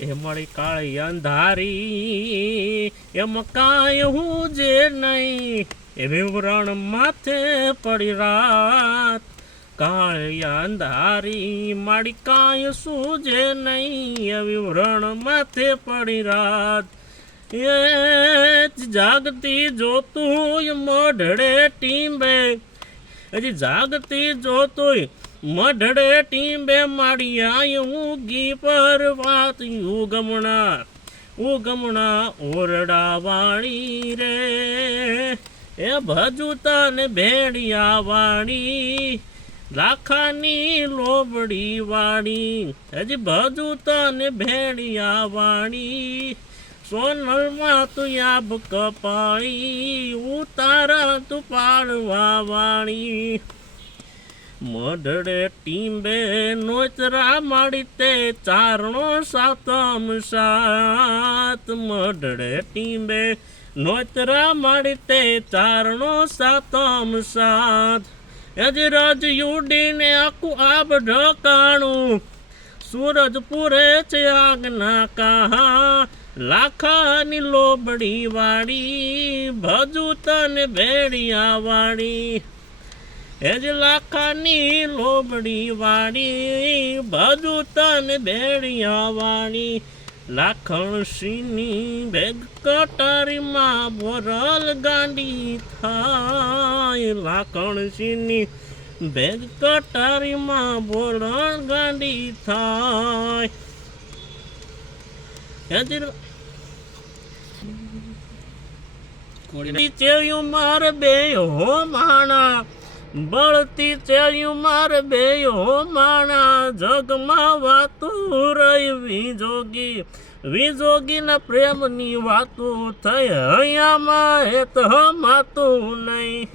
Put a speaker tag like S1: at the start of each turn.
S1: એ મળી કાળી અંધારી, એમ કાંઈ હું જે નહીં, એ વિવરણ માથે પડી રાત. કાળી અંધારી, મારી કાંઈ સૂજે નહીં, એ વિવરણ માથે પડી રાત. એ જાગતી જોતું મોઢડે ટીંબે હજી જાગતી જોતોય મઢડે ટીંબે માડિયા ઉગી પર વાત ઉગમણા ઉગમણા ઓરડા વાળી રે. એ ભજુતા ને ભેડિયા વાળી લાખાની લોબડી વાળી હજી ભજુતા ને ભેડિયા વાળી સોનલમાં તું આબ કપાળી ઉતારા તું પાડવા વાળી મઢડે ટીંબે નોચરા માડી તે ચારણો સાતમ સાત. મઢડે ટીંબે નોચરા માડી તે ચારણો સાતમ સાત. અજરજ રજ યુડીને આખું આબ ઢકાણું સૂરજ પૂરે છે આગના કહા. લાખાની લોબડી વાળી ભજુ તને ભેડિયા વાળી. એજ લાખાની લોબડી વાળી બધું તન બેડિયા વાળી લાખણ સિંહની ભેગ કટારીમાં ભરલ ગાંડી થાય. લાખણ સિંહની ભેગ કટારીમાં ભરલ ગાંડી થાય. બળતી ચેયું માર બે હો માણા. બળતી ચેલ્યું માર બે માણા જગમાં વાતું રહી. વિજોગી, વિજોગીના પ્રેમની વાતું થઈ. હૈયામાં હેત માતું નહીં.